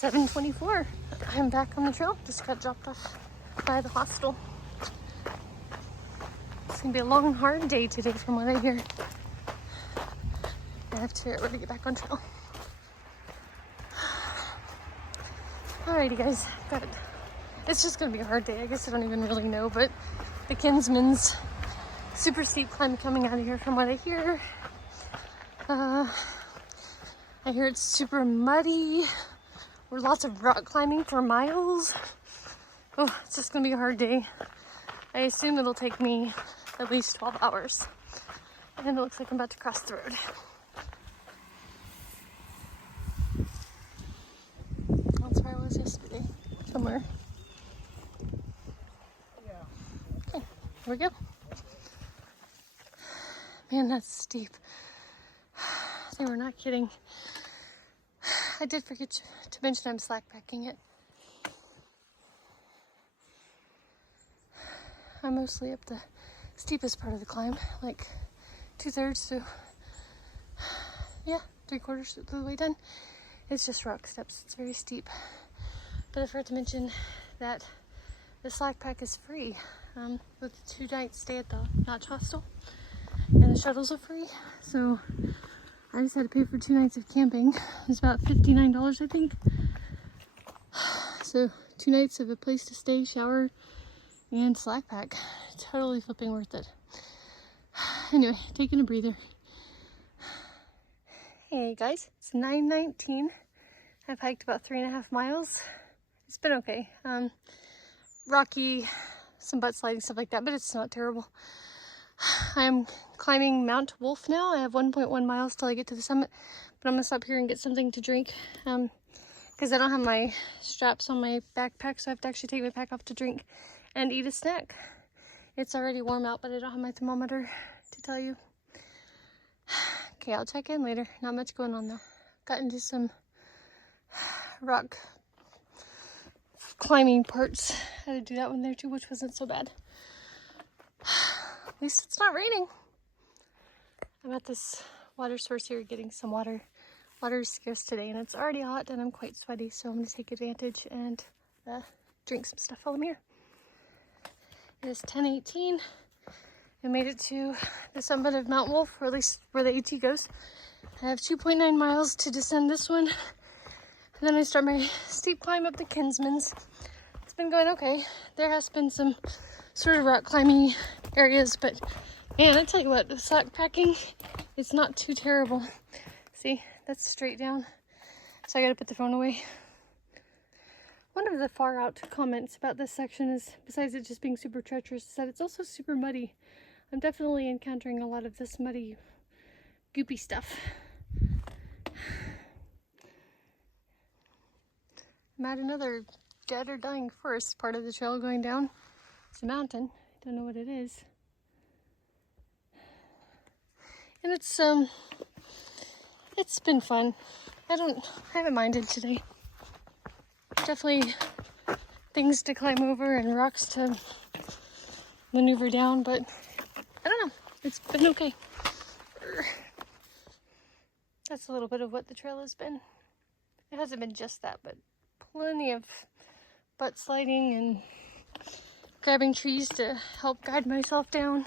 7:24. I'm back on the trail. Just got dropped off by the hostel. It's gonna be a long, hard day today from what I hear. I have to really get back on trail. Alrighty guys, got it. It's just gonna be a hard day. I guess I don't even really know, but the Kinsman's super steep climb coming out of here from what I hear. I hear it's super muddy. With lots of rock climbing for miles. Oh, it's just gonna be a hard day. I assume it'll take me at least 12 hours. And it looks like I'm about to cross the road. That's where I was yesterday, somewhere. Okay, here we go. Man, that's steep. They were not kidding. I did forget to mention I'm slackpacking it. I'm mostly up the steepest part of the climb, like 2/3 to, yeah, 3/4 through the way done. It's just rock steps, it's very steep. But I forgot to mention that the slackpack is free with the 2 night stay at the Notch hostel, and the shuttles are free. So I just had to pay for 2 nights of camping. It's about $59, I think. So 2 nights of a place to stay, shower, and slackpack. Totally flipping worth it. Anyway, taking a breather. Hey guys, it's 9:19. I've hiked about 3.5 miles. It's been okay. Rocky, some butt sliding, stuff like that, but it's not terrible. I'm climbing Mount Wolf now. I have 1.1 miles till I get to the summit, but I'm gonna stop here and get something to drink because I don't have my straps on my backpack, so I have to actually take my pack off to drink and eat a snack. It's already warm out, but I don't have my thermometer to tell you. Okay, I'll check in later. Not much going on though. Got into some rock climbing parts. Had to do that one there too, which wasn't so bad. At least it's not raining. I'm at this water source here getting some water. Water is scarce today and it's already hot and I'm quite sweaty, so I'm going to take advantage and drink some stuff while I'm here. It is 10:18. I made it to the summit of Mount Wolf, or at least where the AT goes. I have 2.9 miles to descend this one. And then I start my steep climb up the Kinsman's. It's been going okay. There has been some sort of rock climbing areas, but man, I tell you what, the slackpacking is not too terrible. See, that's straight down. So I gotta put the phone away. One of the far out comments about this section is, besides it just being super treacherous, is that it's also super muddy. I'm definitely encountering a lot of this muddy, goopy stuff. I'm at another dead or dying forest part of the trail going down. It's a mountain. I don't know what it is. And it's been fun. I haven't minded today. Definitely things to climb over and rocks to maneuver down, but I don't know. It's been okay. That's a little bit of what the trail has been. It hasn't been just that, but plenty of butt sliding and grabbing trees to help guide myself down.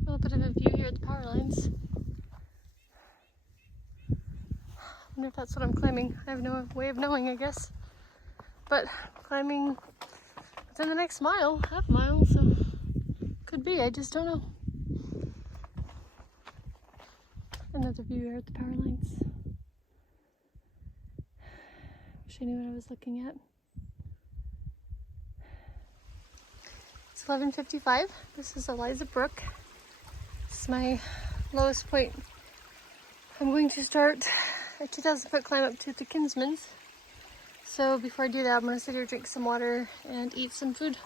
A little bit of a view here at the power lines. I wonder if that's what I'm climbing. I have no way of knowing, I guess. But climbing within the next mile, half mile, so could be, I just don't know. Another view here at the power lines. Wish I knew what I was looking at. It's 11:55. This is Eliza Brook. This is my lowest point. I'm going to start a 2,000-foot climb up to the Kinsman's. So before I do that, I'm going to sit here, drink some water, and eat some food.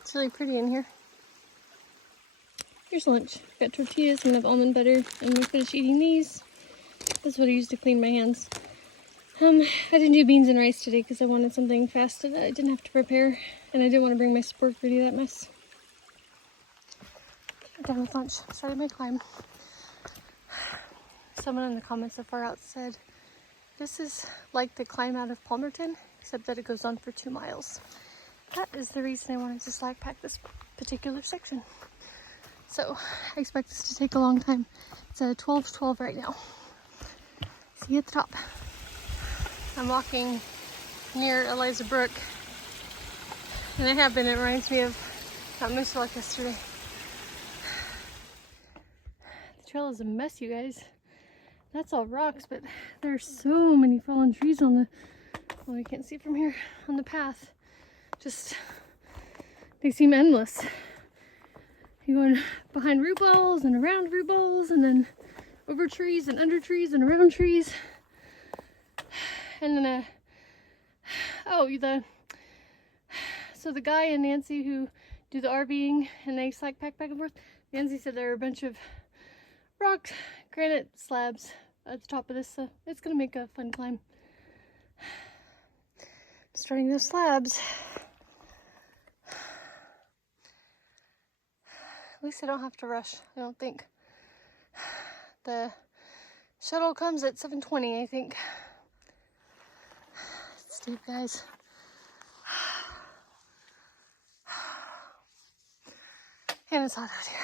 It's really pretty in here. Here's lunch. I've got tortillas and I have almond butter. I'm going to finish eating these. That's what I use to clean my hands. I didn't do beans and rice today because I wanted something fast that I didn't have to prepare. And I didn't want to bring my spork or any of that mess. I'm done with lunch. Started my climb. Someone in the comments so far out said this is like the climb out of Palmerton, except that it goes on for 2 miles. That is the reason I wanted to slack pack this particular section. So I expect this to take a long time. It's a 12:12 right now. See you at the top. I'm walking near Eliza Brook, and I have been. It reminds me of that moose walk yesterday. The trail is a mess, you guys. That's all rocks, but there's so many fallen trees on the, well, I can't see from here, on the path. Just, they seem endless. You're going behind root balls and around root balls, and then over trees and under trees and around trees. And then so the guy and Nancy who do the RVing and they slack pack back and forth, Nancy said there are a bunch of rocks, granite slabs at the top of this, so it's gonna make a fun climb. Starting those slabs. At least I don't have to rush, I don't think. The shuttle comes at 7:20, I think. It's steep, guys. And it's hot out here.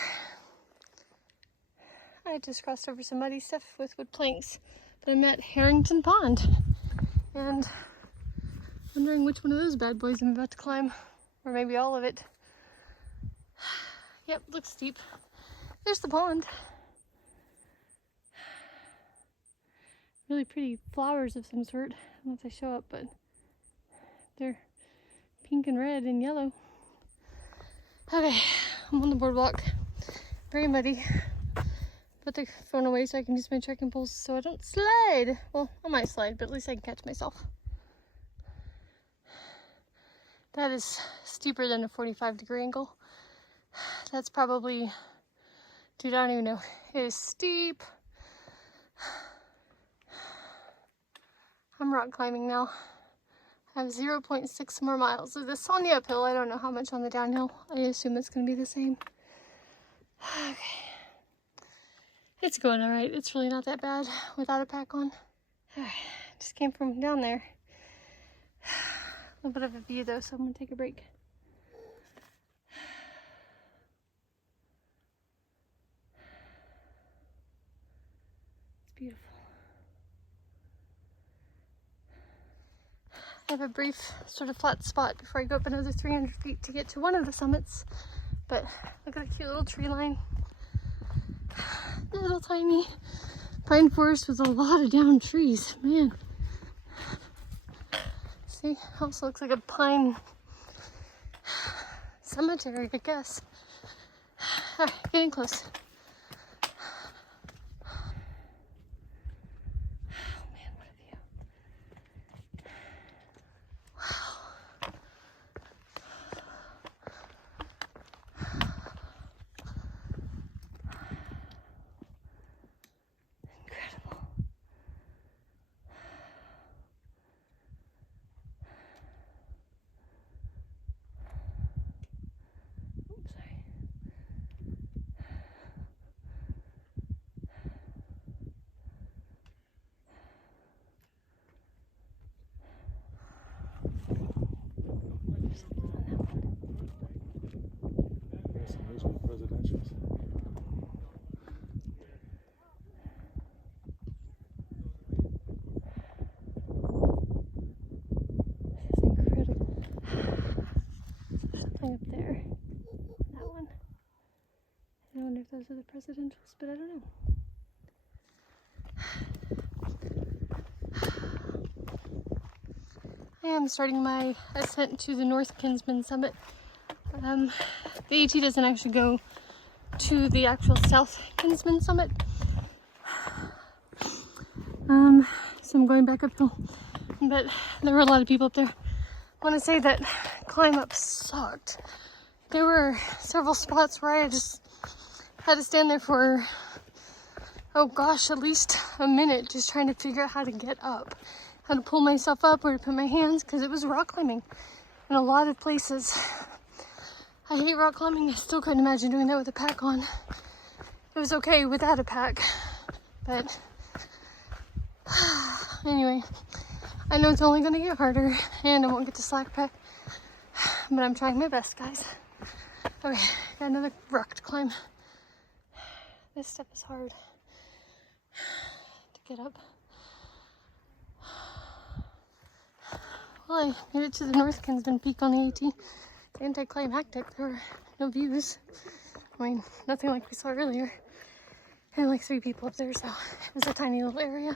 I just crossed over some muddy stuff with wood planks, but I'm at Harrington Pond. And wondering which one of those bad boys I'm about to climb, or maybe all of it. Yep, looks steep. There's the pond. Really pretty flowers of some sort. I don't know if they show up, but they're pink and red and yellow. Okay, I'm on the boardwalk. Very muddy. Put the phone away so I can use my trekking poles so I don't slide. Well, I might slide, but at least I can catch myself. That is steeper than a 45-degree angle. That's probably, dude, I don't even know. It is steep. I'm rock climbing now. I have 0.6 more miles of this on the uphill. I don't know how much on the downhill. I assume it's going to be the same. Okay. It's going all right. It's really not that bad without a pack on. Just came from down there. A little bit of a view though, so I'm going to take a break. It's beautiful. I have a brief sort of flat spot before I go up another 300 feet to get to one of the summits. But look at the cute little tree line. Little tiny pine forest with a lot of downed trees, man. See, also looks like a pine cemetery, I guess. All right, getting close. Up there. That one. I wonder if those are the presidentials, but I don't know. I am starting my ascent to the North Kinsman summit. The AT doesn't actually go to the actual South Kinsman summit. So I'm going back uphill. But there were a lot of people up there. I want to say that climb up sucked. There were several spots where I just had to stand there for, oh gosh, at least a minute just trying to figure out how to get up, how to pull myself up, where to put my hands, because it was rock climbing in a lot of places. I hate rock climbing. I still couldn't imagine doing that with a pack on. It was okay without a pack, but Anyway, I know it's only gonna get harder and I won't get to slack pack, but I'm trying my best, guys. Okay, got another rock to climb. This step is hard to get up. Well, I made it to the North Kinsman Peak on the AT. Anticlimactic. There were no views. I mean, nothing like we saw earlier. And like 3 people up there, so it was a tiny little area.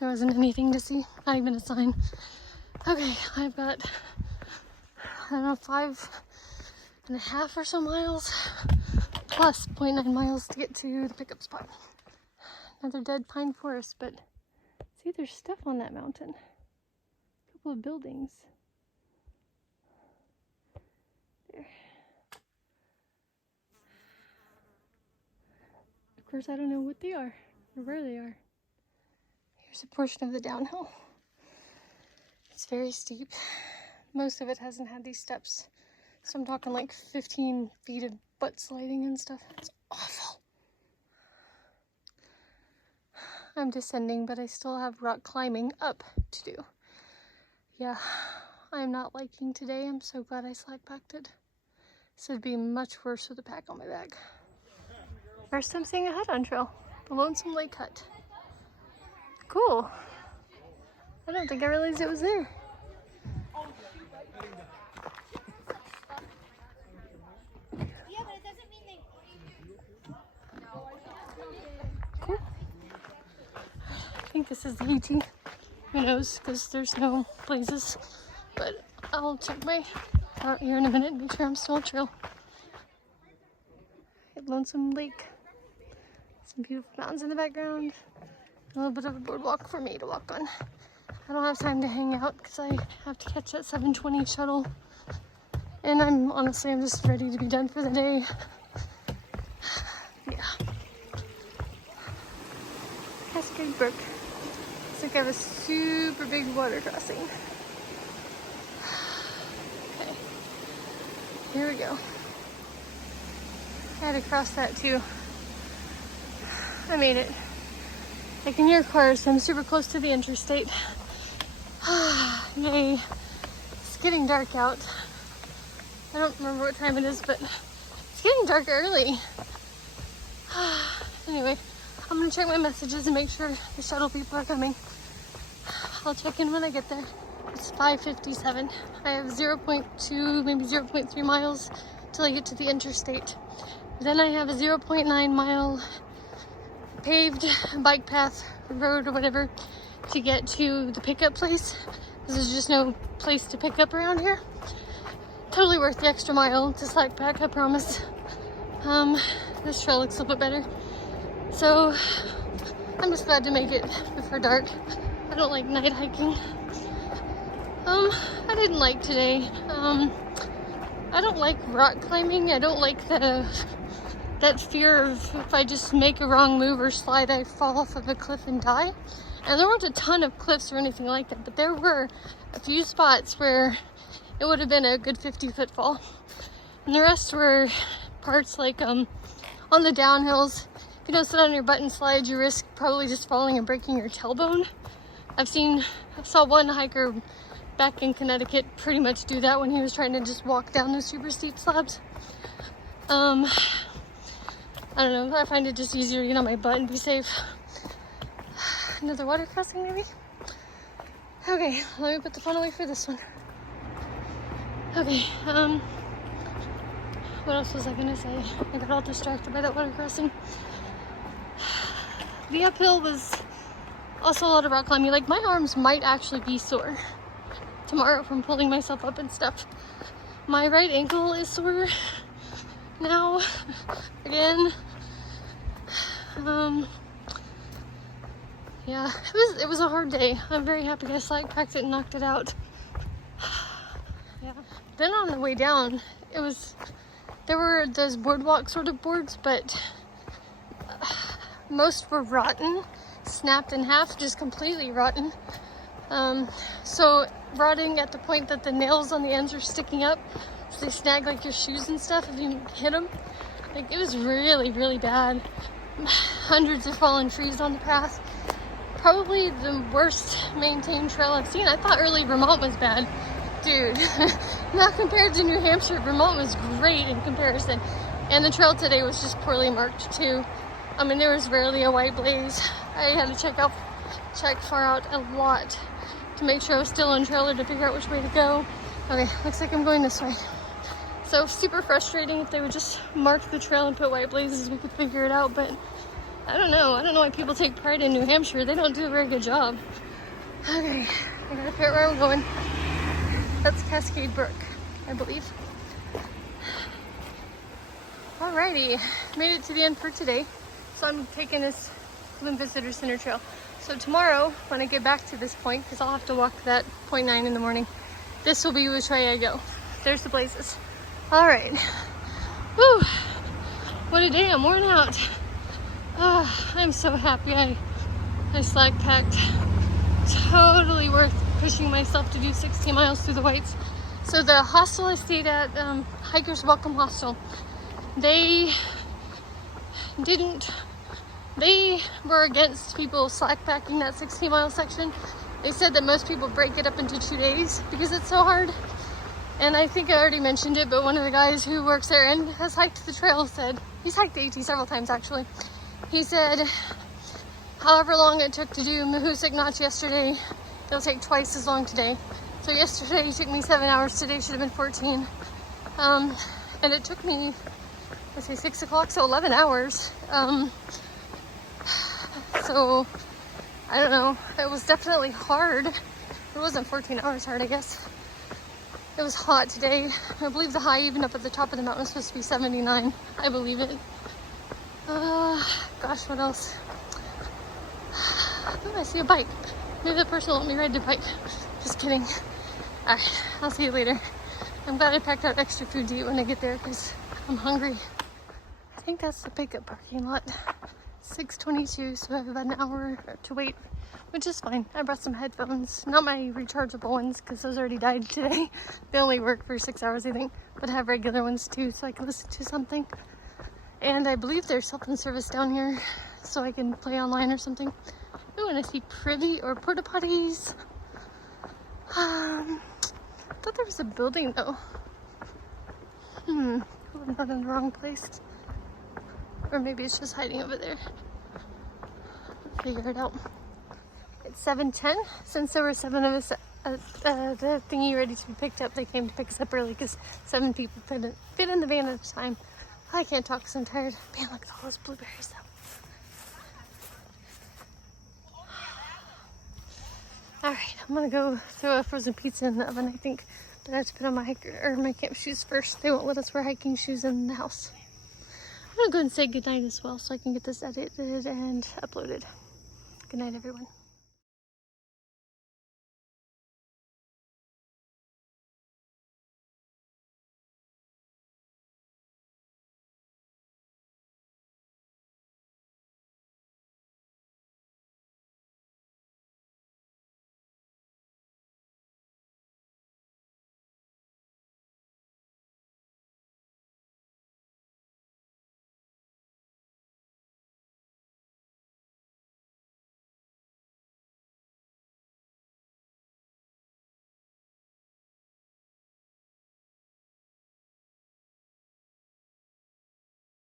There wasn't anything to see, not even a sign. Okay, I've got, I don't know, 5.5 or so miles, plus 0.9 miles to get to the pickup spot. Another dead pine forest, but see, there's stuff on that mountain. A couple of buildings. There. Of course, I don't know what they are or where they are. Here's a portion of the downhill. It's very steep. Most of it hasn't had these steps. So I'm talking like 15 feet of butt sliding and stuff. It's awful. I'm descending, but I still have rock climbing up to do. Yeah, I'm not liking today. I'm so glad I slack-packed it. This would be much worse with a pack on my back. First I'm seeing a hut on trail. The Lonesome Lake Hut. Cool. I don't think I realized it was there. Cool. I think this is the AT. Who knows, because there's no blazes. But I'll check my out here in a minute and make sure I'm still on trail. At Lonesome Lake. Some beautiful mountains in the background. A little bit of a boardwalk for me to walk on. I don't have time to hang out because I have to catch that 7:20 shuttle. And I'm just ready to be done for the day. Yeah. Cascade Brook. It's like I have a super big water crossing. Okay. Here we go. I had to cross that too. I made it. I can hear cars, so I'm super close to the interstate. Yay. It's getting dark out. I don't remember what time it is, but it's getting dark early. Anyway, I'm gonna check my messages and make sure the shuttle people are coming. I'll check in when I get there. It's 5:57. I have 0.2, maybe 0.3 miles till I get to the interstate. Then I have a 0.9 mile paved bike path, road or whatever, to get to the pickup place. There's just no place to pick up around here. Totally worth the extra mile to slack pack, I promise. This trail looks a little bit better. So I'm just glad to make it before dark. I don't like night hiking. I didn't like today. I don't like rock climbing. I don't like that fear of if I just make a wrong move or slide, I fall off of a cliff and die. And there weren't a ton of cliffs or anything like that, but there were a few spots where it would have been a good 50-foot fall. And the rest were parts like on the downhills. If you don't sit on your butt and slide, you risk probably just falling and breaking your tailbone. I saw one hiker back in Connecticut pretty much do that when he was trying to just walk down those super steep slabs. I don't know, I find it just easier to get on my butt and be safe. Another water crossing maybe? Okay, let me put the phone away for this one. Okay, what else was I gonna say? I got all distracted by that water crossing. The uphill was also a lot of rock climbing. Like, my arms might actually be sore tomorrow from pulling myself up and stuff. My right ankle is sore now, again. Yeah, it was a hard day. I'm very happy I slack-packed it and knocked it out. Yeah. Then on the way down, there were those boardwalk sort of boards, but most were rotten, snapped in half, just completely rotten. So rotting at the point that the nails on the ends are sticking up, so they snag like your shoes and stuff if you hit them. Like, it was really, really bad. Hundreds of fallen trees on the path. probably the worst maintained trail I've seen. I thought early Vermont was bad. Dude, not compared to New Hampshire. Vermont was great in comparison. And the trail today was just poorly marked too. I mean, there was rarely a white blaze. I had to check far out a lot to make sure I was still on trail or to figure out which way to go. Okay, looks like I'm going this way. So super frustrating. If they would just mark the trail and put white blazes, we could figure it out, but I don't know why people take pride in New Hampshire. They don't do a very good job. Okay, I gotta figure out where I'm going. That's Cascade Brook, I believe. Alrighty, made it to the end for today. So I'm taking this Bloom Visitor Center Trail. So tomorrow, when I get back to this point, because I'll have to walk that 0.9 in the morning, this will be which way I go. There's the blazes. Alright. Whew. What a day, I'm worn out. Oh, I'm so happy I slack packed. Totally worth pushing myself to do 60 miles through the whites. So the hostel I stayed at, Hikers Welcome Hostel, they were against people slack packing that 60-mile section. They said that most people break it up into 2 days because it's so hard. And I think I already mentioned it, but one of the guys who works there and has hiked the trail said, he's hiked the AT several times actually, he said however long it took to do Kinsman Notch yesterday, it'll take twice as long today. So yesterday it took me 7 hours, today should have been 14. And it took me, let's say 6 o'clock, so 11 hours. So I don't know, it was definitely hard. It wasn't 14 hours hard, I guess. It was hot today. I believe the high even up at the top of the mountain is supposed to be 79. I believe it. Gosh, what else? Oh, I see a bike. Maybe the person will let me ride the bike. Just kidding. Alright, I'll see you later. I'm glad I packed out extra food to eat when I get there because I'm hungry. I think that's the pickup parking lot. 6:22, so I have about an hour to wait, which is fine. I brought some headphones, not my rechargeable ones because those already died today. They only work for 6 hours, I think, but I have regular ones too so I can listen to something. And I believe there's cell phone service down here so I can play online or something. Ooh, and I see privy or porta potties. I thought there was a building though. I'm not in the wrong place. Or maybe it's just hiding over there. I'll figure it out. It's 7:10. Since there were 7 of us at the thingy ready to be picked up, they came to pick us up early because 7 people fit in the van at a time. I can't talk because I'm tired. Man, look at all those blueberries though. Alright, I'm gonna go throw a frozen pizza in the oven, I think. But I have to put on my my camp shoes first. They won't let us wear hiking shoes in the house. I'm gonna go and say goodnight as well so I can get this edited and uploaded. Good night, everyone.